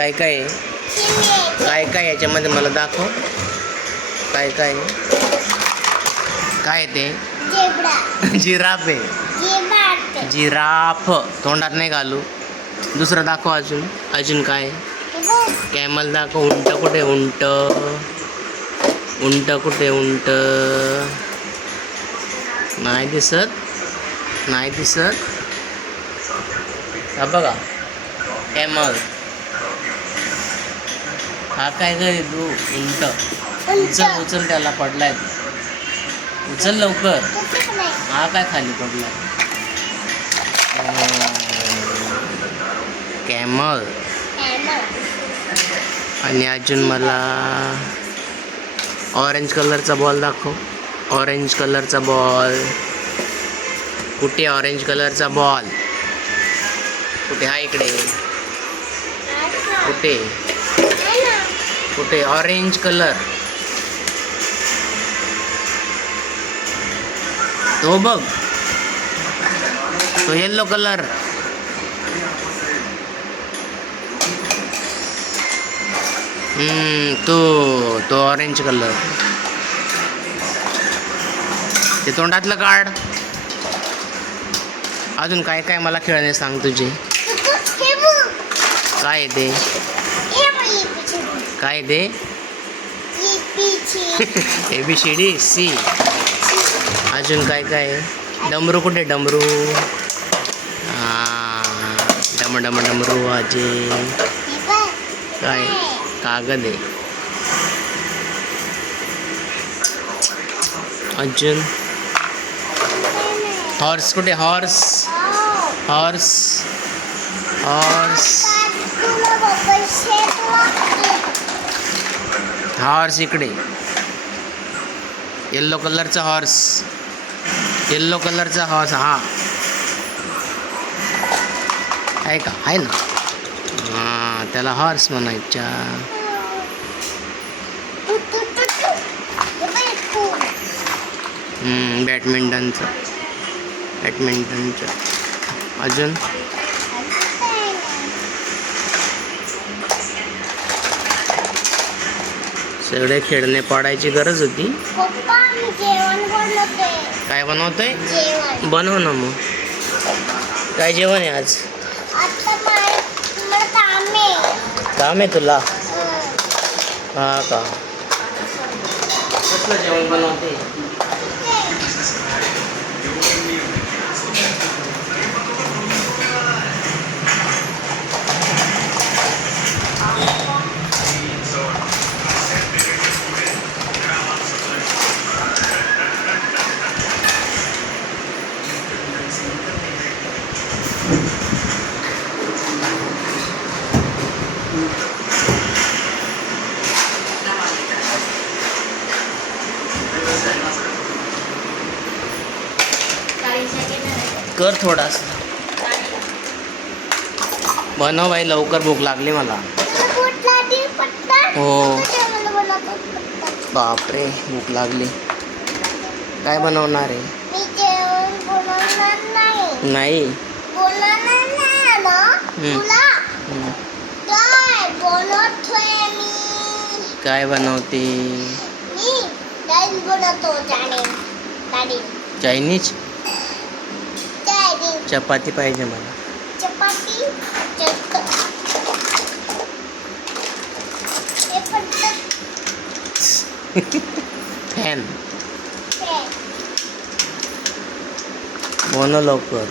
काय काय आहे? काय काय याच्यामध्ये मला दाखव. काय काय आहे? काय ते? जिराफ आहे. जिराफ. तोंडात नाही घालू. दुसरं दाखव. अजून अजून काय आहे? कॅमल दाखव. उंट कुठे? उंट. उंट कुठे? उंट नाही दिसत. नाही दिसत. हा बघा कॅमल. हा काय करे तू? उंट. उचल उचल, त्याला पडलाय. उचल लवकर. हा काय खाली पडलाय? कॅमल. आणि अजून मला ऑरेंज कलरचा बॉल दाखव. ऑरेंज कलरचा बॉल कुठे? ऑरेंज कलरचा बॉल कुठे? हा इकडे. कुठे? कुठे? ऑरेंज कलर तो बघ. तो येल्लो कलर. तो ऑरेंज कलर. ते तोंडातलं काढ. अजून काय काय मला खेळणे सांग तुझे. काय ते? काय ते? ABCD C. अजून काय काय? डमरू कुठे? डमरू. डम डम डमरू. आजे काय? कागद आहे. अजून हॉर्स कुठे? हॉर्स. हॉर्स. हॉर्स. हॉर्स इकडे. येल्लो कलरचा हॉर्स. येल्लो कलरचा हॉर्स. हा आहे का? आहे ना. हां, त्याला हॉर्स म्हणायच्या. बॅडमिंटनचं. बॅडमिंटनचं. अजून सगळे खेळणे पाडायची गरज होती. काय बनवतोय? बनव ना मग. काय जेवण आहे आज? काम आहे तुला? हा का? कसलं जेवण बनवते? कर थोडासा. बनव बाई लवकर, भूक लागली मला. हो बापरे, भूक लागली. काय बनवणार आहे? नाही. काय बनवते? चायनीज. चपाती पाहिजे मला. फॅन बनव लवकर.